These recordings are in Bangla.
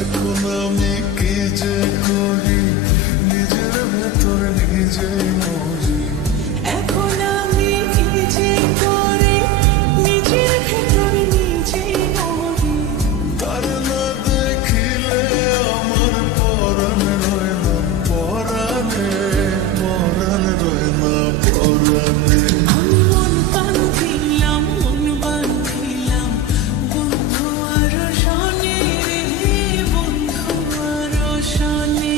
এখন আমি কি যে করি, নিজের ভেতর নিজে মরি। এখন আমি কি যে করি, নিজের ভেতর নিজে মরি। তার না দেখিলে আমার পরাণ রয় না পরাণে, পরাণ রয় না পরাণে। আমি মন বাঁধিলাম বন্ধু আর শনে রে, বন্ধু আর শনে।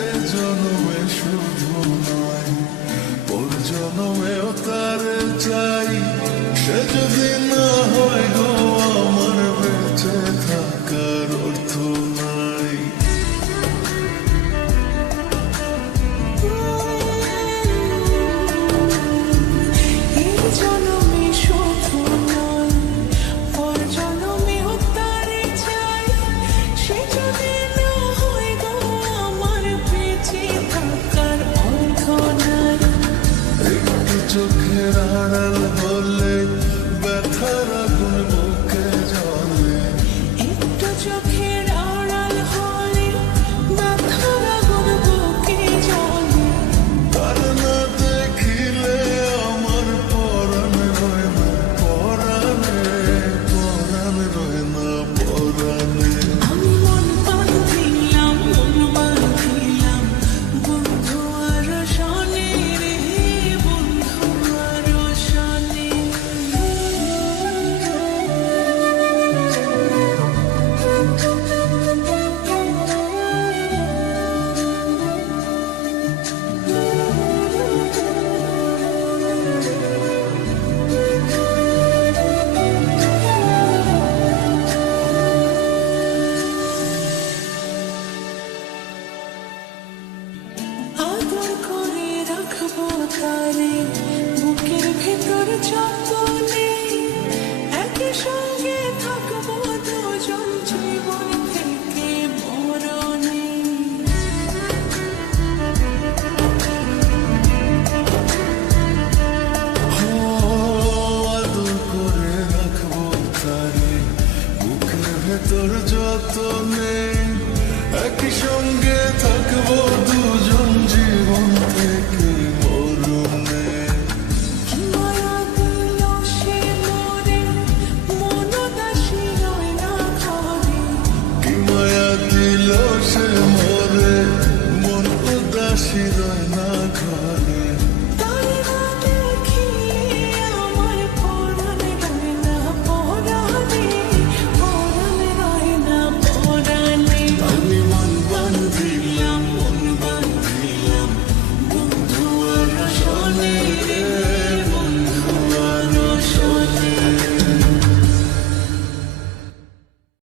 এ জনমে শুধু নয়, ওর জনমেও তার চাই। সে যদি না হয় গো আমার বেঁচে থাকার অর্থ নাই। এই জনমে শুধু নয়, পর জনমেও তারে চাই। সে যদি না হয় গো আমার বেঁচে থাকার অর্থ নাই। একটু চোখের আড়াল হলে ব্যথার আগুন বুকে জ্বলে। একটু চোখের আড়াল হলে ব্যথার আগুন বুকে জ্বলে। তার না দেখিলে আমার পরাণ রয় না পরাণে, পরাণ রয় না পরাণে। আমি মন বাঁধিলাম বন্ধু আর শনে রে, বন্ধু আর শনে। আদর করে রাখবো তারে বুকের ভেতর যতনে। একই সঙ্গে থাকবো দুজন জীবন থেকে মরণে। আদর করে রাখবো তারে বুকের ভেতর যতনে। একই সঙ্গে থাকবো দুজন জীবন থেকে